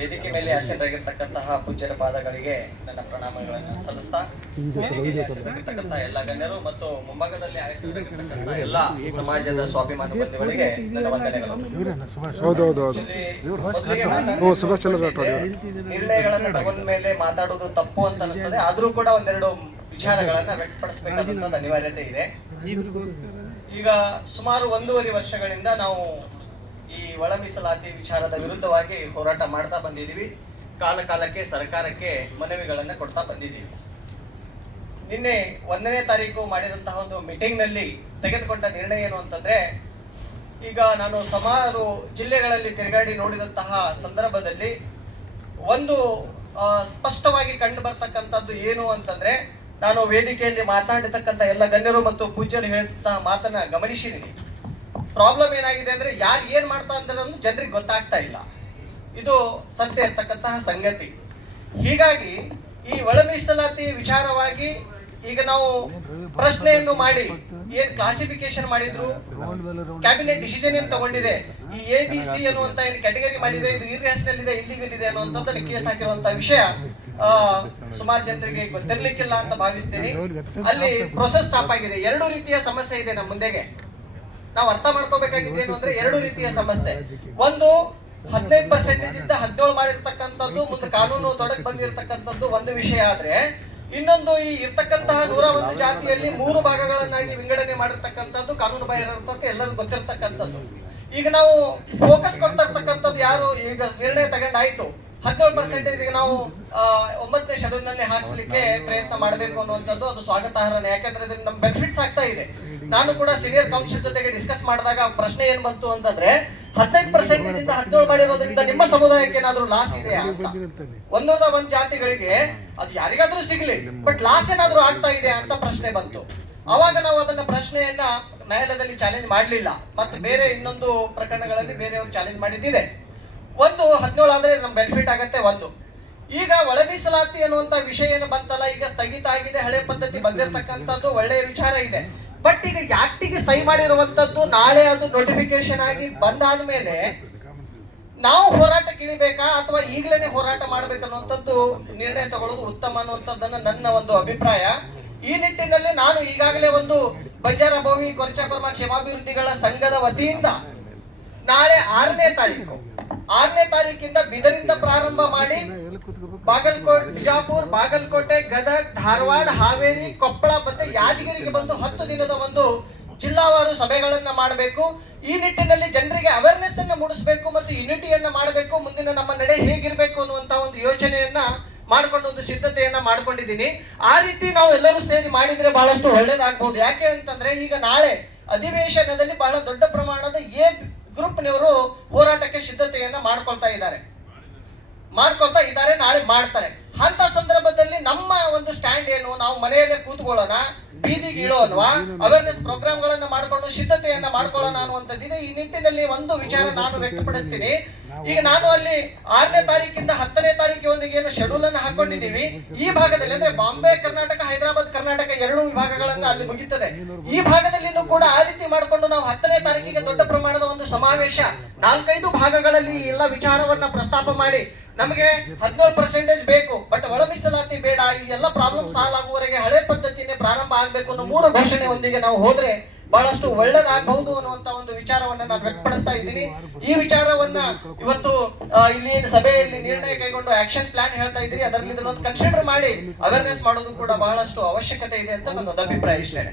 ವೇದಿಕೆ ಮೇಲೆ ಆಸೀನರಾಗಿರ್ತಕ್ಕಂತಹ ಪೂಜ್ಯರ ಪಾದಗಳಿಗೆ ನನ್ನ ಪ್ರಣಾಮಗಳನ್ನು ಸಲ್ಲಿಸ್ತಾ, ವೇದಿಕೆಯಲ್ಲಿ ಆಸೀನರಾಗಿರ್ತಕ್ಕಂತಹ ಎಲ್ಲ ಗಣ್ಯರು ಮತ್ತು ಮುಂಭಾಗದಲ್ಲಿ ಆಸೀನರಾಗಿರ್ತಕ್ಕಂತಹ ಎಲ್ಲ ಸಮಾಜದ ಸ್ವಾಭಿಮಾನ ಬಂಧುಗಳಿಗೆ ನನ್ನ ವಂದನೆಗಳು. ನಿರ್ಣಯಗಳನ್ನು ತಗೊಂಡ ಮೇಲೆ ಮಾತಾಡೋದು ತಪ್ಪು ಅಂತ ಅನಿಸ್ತದೆ, ಆದ್ರೂ ಕೂಡ ಒಂದೆರಡು ವಿಚಾರಗಳನ್ನ ವ್ಯಕ್ತಪಡಿಸಬೇಕಾದಂತ ಅನಿವಾರ್ಯತೆ ಇದೆ. ಈಗ ಸುಮಾರು 1.5 ವರ್ಷಗಳಿಂದ ನಾವು ಈ ಒಳ ಮೀಸಲಾತಿ ವಿಚಾರದ ವಿರುದ್ಧವಾಗಿ ಹೋರಾಟ ಮಾಡ್ತಾ ಬಂದಿದ್ದೀವಿ. ಕಾಲಕ್ಕೆ ಸರ್ಕಾರಕ್ಕೆ ಮನವಿಗಳನ್ನ ಕೊಡ್ತಾ ಬಂದಿದ್ದೀವಿ. ನಿನ್ನೆ 1ನೇ ತಾರೀಕು ಮಾಡಿದಂತಹ ಒಂದು ಮೀಟಿಂಗ್ ನಲ್ಲಿ ತೆಗೆದುಕೊಂಡ ನಿರ್ಣಯ ಏನು ಅಂತಂದ್ರೆ, ಈಗ ನಾನು ಸುಮಾರು ಜಿಲ್ಲೆಗಳಲ್ಲಿ ತಿರುಗಾಡಿ ನೋಡಿದಂತಹ ಸಂದರ್ಭದಲ್ಲಿ ಒಂದು ಸ್ಪಷ್ಟವಾಗಿ ಕಂಡು ಬರ್ತಕ್ಕಂಥದ್ದು ಏನು ಅಂತಂದ್ರೆ, ನಾನು ವೇದಿಕೆಯಲ್ಲಿ ಮಾತನಾಡಿರ್ತಕ್ಕಂಥ ಎಲ್ಲ ಗಣ್ಯರು ಮತ್ತು ಪೂಜ್ಯರು ಹೇಳಿದಂತಹ ಮಾತನ್ನ ಗಮನಿಸಿದ್ದೀನಿ. ಪ್ರಾಬ್ಲಮ್ ಏನಾಗಿದೆ ಅಂದ್ರೆ, ಯಾರು ಏನ್ ಮಾಡ್ತಾ ಇದ್ದಾರೆ ಅಂತ ಜನರಿಗೆ ಗೊತ್ತಾಗ್ತಾ ಇಲ್ಲ. ಇದು ಸತ್ಯ ಇರ್ತಕ್ಕಂತಹ ಸಂಗತಿ. ಹೀಗಾಗಿ ಈ ಒಳ ಮೀಸಲಾತಿ ವಿಚಾರವಾಗಿ ಈಗ ನಾವು ಪ್ರಶ್ನೆಯನ್ನು ಮಾಡಿ ಏನ್ ಕ್ಲಾಸಿಫಿಕೇಶನ್ ಮಾಡಿದ್ರು, ಕ್ಯಾಬಿನೆಟ್ ಡಿಸಿಷನ್ ಏನ್ ತಗೊಂಡಿದೆ, ಈ ABC ಅನ್ನುವಂತ ಏನ್ ಕ್ಯಾಟಗರಿ ಮಾಡಿದೆ, ಇದು ಇರ್ಯಾಷನಲ್ ಇದೆ, ಇಲ್ಲಿಗಲ್ ಇದೆ ಅನ್ನುವಂಥದ್ದನ್ನ ಕೇಸ್ ಹಾಕಿರುವಂತಹ ವಿಷಯ ಸುಮಾರು ಜನರಿಗೆ ಗೊತ್ತಿರ್ಲಿಕ್ಕಿಲ್ಲ ಅಂತ ಭಾವಿಸ್ತೀನಿ. ಅಲ್ಲಿ ಪ್ರೊಸೆಸ್ ಸ್ಟಾಪ್ ಆಗಿದೆ. 2 ರೀತಿಯ ಸಮಸ್ಯೆ ಇದೆ ನಮ್ಮ ಮುಂದೆಗೆ. ನಾವು ಅರ್ಥ ಮಾಡ್ಕೋಬೇಕಾಗಿದೆ ಏನು ಅಂದ್ರೆ, 2 ರೀತಿಯ ಸಮಸ್ಯೆ. ಒಂದು 15% ಇಂದ 17 ಮಾಡಿರ್ತಕ್ಕಂಥದ್ದು, ಮುಂದೆ ಕಾನೂನು ತೊಡಕ್ ಬಂದಿರತಕ್ಕಂಥದ್ದು ಒಂದು ವಿಷಯ ಆದ್ರೆ, ಇನ್ನೊಂದು ಈ ಇರ್ತಕ್ಕಂತಹ 101 ಜಾತಿಯಲ್ಲಿ 3 ಭಾಗಗಳನ್ನಾಗಿ ವಿಂಗಡಣೆ ಮಾಡಿರ್ತಕ್ಕಂಥದ್ದು ಕಾನೂನು ಬಾಹಿರ ಎಲ್ಲರಿಗೂ ಗೊತ್ತಿರ್ತಕ್ಕಂಥದ್ದು. ಈಗ ನಾವು ಫೋಕಸ್ ಕೊಡ್ತಾ ಇರ್ತಕ್ಕಂಥದ್ದು ಯಾರು, ಈಗ ನಿರ್ಣಯ ತಗೊಂಡಾಯ್ತು 17% ನಾವು 9ನೇ ಶೆಡ್ಯೂಲ್ ನಲ್ಲಿ ಹಾಕ್ಸ್ಲಿಕ್ಕೆ ಪ್ರಯತ್ನ ಮಾಡಬೇಕು ಅನ್ನುವಂಥದ್ದು ಅದು ಸ್ವಾಗತಾರ್ಹನೇ. ಯಾಕಂದ್ರೆ ಇದರಿಂದ ನಮ್ ಬೆನಿಫಿಟ್ಸ್ ಆಗ್ತಾ ಇದೆ. ನಾನು ಕೂಡ ಸೀನಿಯರ್ ಕೌನ್ಸಿಲ್ ಜೊತೆಗೆ ಡಿಸ್ಕಸ್ ಮಾಡಿದಾಗ ಪ್ರಶ್ನೆ ಏನ್ ಬಂತು ಅಂತಂದ್ರೆ, 15% ಇಂದ 17 ಮಾಡಿರೋದ್ರಿಂದ ನಿಮ್ಮ ಸಮುದಾಯಕ್ಕೆ ಏನಾದ್ರೂ ಲಾಸ್ ಇದೆಯಾ ಅಂತ. 101 ಜಾತಿಗಳಿಗೆ ಅದು ಯಾರಿಗಾದ್ರೂ ಸಿಗ್ಲಿ, ಬಟ್ ಲಾಸ್ ಏನಾದ್ರೂ ಆಗ್ತಾ ಇದೆ ಅಂತ ಪ್ರಶ್ನೆ ಬಂತು. ಅವಾಗ ನಾವು ಅದನ್ನ ಪ್ರಶ್ನೆಯನ್ನ ನ್ಯಾಯಾಲಯದಲ್ಲಿ ಚಾಲೆಂಜ್ ಮಾಡ್ಲಿಲ್ಲ. ಮತ್ತೆ ಬೇರೆ ಇನ್ನೊಂದು ಪ್ರಕರಣಗಳಲ್ಲಿ ಬೇರೆಯವರು ಚಾಲೆಂಜ್ ಮಾಡಿದ್ದಿದೆ. 17 ಆದ್ರೆ ನಮ್ ಬೆನಿಫಿಟ್ ಆಗತ್ತೆ. ಈಗ ಒಳ ಮೀಸಲಾತಿ ಅನ್ನುವಂತ ವಿಷಯ ಏನು ಬಂತಲ್ಲ, ಈಗ ಸ್ಥಗಿತ ಆಗಿದೆ, ಹಳೆ ಪದ್ಧತಿ ಬಂದಿರತಕ್ಕಂಥದ್ದು ಒಳ್ಳೆಯ ವಿಚಾರ ಇದೆ. ಬಟ್ ಈಗ ಯಾಕ್ಟಿಗೆ ಸಹಿ ಮಾಡಿರುವಂತದ್ದು ನಾಳೆ ಅದು ನೋಟಿಫಿಕೇಶನ್ ಆಗಿ ಬಂದಾದ ಮೇಲೆ ನಾವು ಹೋರಾಟಕ್ಕೆ ಇಳಿಬೇಕಾ ಅಥವಾ ಈಗಲೇ ಹೋರಾಟ ಮಾಡ್ಬೇಕನ್ನುವಂಥದ್ದು ನಿರ್ಣಯ ತಗೊಳ್ಳೋದು ಉತ್ತಮ ಅನ್ನುವಂಥದ್ದನ್ನ ನನ್ನ ಒಂದು ಅಭಿಪ್ರಾಯ. ಈ ನಿಟ್ಟಿನಲ್ಲಿ ನಾನು ಈಗಾಗಲೇ ಒಂದು ಬಂಜಾರ ಭೂಮಿ ಕೊರ್ಚಾಕೊರ್ಮ ಕ್ಷೇಮಾಭಿವೃದ್ಧಿಗಳ ಸಂಘದ ವತಿಯಿಂದ ನಾಳೆ 6ನೇ ತಾರೀಕಿಂದ ಬೀದರಿಂದ ಪ್ರಾರಂಭ ಮಾಡಿ ಬಿಜಾಪುರ, ಬಾಗಲಕೋಟೆ, ಗದಗ, ಧಾರವಾಡ, ಹಾವೇರಿ, ಕೊಪ್ಪಳ ಮತ್ತೆ ಯಾದಗಿರಿಗೆ ಬಂದು 10 ದಿನದ ಒಂದು ಜಿಲ್ಲಾವಾರು ಸಭೆಗಳನ್ನ ಮಾಡಬೇಕು. ಈ ನಿಟ್ಟಿನಲ್ಲಿ ಜನರಿಗೆ ಅವೇರ್ನೆಸ್ ಅನ್ನ ಮೂಡಿಸಬೇಕು ಮತ್ತು ಯುನಿಟಿಯನ್ನ ಮಾಡಬೇಕು. ಮುಂದಿನ ನಮ್ಮ ನಡೆ ಹೇಗಿರ್ಬೇಕು ಅನ್ನುವಂತ ಒಂದು ಯೋಚನೆಯನ್ನ ಮಾಡ್ಕೊಂಡು ಒಂದು ಸಿದ್ಧತೆಯನ್ನ ಮಾಡ್ಕೊಂಡಿದ್ದೀನಿ. ಆ ರೀತಿ ನಾವು ಎಲ್ಲರೂ ಸೇರಿ ಮಾಡಿದ್ರೆ ಬಹಳಷ್ಟು ಒಳ್ಳೇದಾಗಬಹುದು. ಯಾಕೆ ಅಂತಂದ್ರೆ, ಈಗ ನಾಳೆ ಅಧಿವೇಶನದಲ್ಲಿ ಬಹಳ ದೊಡ್ಡ ಪ್ರಮಾಣದ ಗ್ರೂಪ್ನವರು ಹೋರಾಟಕ್ಕೆ ಸಿದ್ಧತೆಯನ್ನ ಮಾಡ್ಕೊಳ್ತಾ ಇದ್ದಾರೆ, ನಾಳೆ ಮಾಡ್ತಾರೆ. ಅಂತ ಸಂದರ್ಭದಲ್ಲಿ ನಮ್ಮ ಒಂದು ಸ್ಟ್ಯಾಂಡ್ ಏನು, ನಾವು ಮನೆಯಲ್ಲೇ ಕೂತ್ಕೊಳ್ಳೋಣ, ಬೀದಿಗೆ ಇಳೋಲ್ವಾ, ಅವೇರ್ನೆಸ್ ಪ್ರೋಗ್ರಾಮ್ಗಳನ್ನ ಮಾಡ್ಕೊಂಡು ಸಿದ್ಧತೆಯನ್ನ ಮಾಡ್ಕೊಳ್ಳೋಣ ಅನ್ನುವಂಥದ್ದಿದೆ. ಈ ನಿಟ್ಟಿನಲ್ಲಿ ಒಂದು ವಿಚಾರ ನಾನು ವ್ಯಕ್ತಪಡಿಸ್ತೀನಿ. ಈಗ ನಾನು ಅಲ್ಲಿ 6ನೇ ತಾರೀಕಿಂದ 10ನೇ ತಾರೀಕಿಗೆ ಏನು ಶೆಡ್ಯೂಲ್ ಅನ್ನು ಹಾಕೊಂಡಿದ್ದೀವಿ, ಈ ಭಾಗದಲ್ಲಿ ಅಂದ್ರೆ ಬಾಂಬೆ ಕರ್ನಾಟಕ, ಹೈದರಾಬಾದ್ ಕರ್ನಾಟಕ 2 ವಿಭಾಗಗಳನ್ನ ಅಲ್ಲಿ ಮುಗಿತದೆ. ಈ ಭಾಗದಲ್ಲಿನೂ ಕೂಡ ಆ ರೀತಿ ಮಾಡಿಕೊಂಡು ನಾವು 10ನೇ ತಾರೀಕಿಗೆ ದೊಡ್ಡ ಪ್ರಮಾಣದ ಒಂದು ಸಮಾವೇಶ 4-5 ಭಾಗಗಳಲ್ಲಿ ಎಲ್ಲ ವಿಚಾರವನ್ನ ಪ್ರಸ್ತಾಪ ಮಾಡಿ, ನಮಗೆ 17% ಬೇಕು, ಬಟ್ ಒಳ ಮೀಸಲಾತಿ ಬೇಡ, ಈ ಎಲ್ಲ ಪ್ರಾಬ್ಲಮ್ ಸಾಲ್ವ್ ಆಗುವವರೆಗೆ ಹಳೆ ಪದ್ಧತಿನೇ ಪ್ರಾರಂಭ ಆಗ್ಬೇಕು ಅನ್ನೋ 3 ಘೋಷಣೆಯೊಂದಿಗೆ ನಾವು ಹೋದ್ರೆ ಬಹಳಷ್ಟು ಒಳ್ಳೇದಾಗಬಹುದು ಅನ್ನುವಂತ ಒಂದು ವಿಚಾರವನ್ನ ನಾನು ವ್ಯಕ್ತಪಡಿಸ್ತಾ ಇದ್ದೀನಿ. ಈ ವಿಚಾರವನ್ನ ಇವತ್ತು ಇಲ್ಲಿ ಸಭೆಯಲ್ಲಿ ನಿರ್ಣಯ ಕೈಗೊಂಡು ಆಕ್ಷನ್ ಪ್ಲಾನ್ ಹೇಳ್ತಾ ಇದ್ದೀರಿ, ಅದರಲ್ಲಿ ಇದನ್ನೊಂದು ಕನ್ಸಿಡರ್ ಮಾಡಿ ಅವೇರ್ನೆಸ್ ಮಾಡೋದು ಕೂಡ ಬಹಳಷ್ಟು ಅವಶ್ಯಕತೆ ಇದೆ ಅಂತ ನನ್ನ ಅಭಿಪ್ರಾಯ ಇಷ್ಟೇ.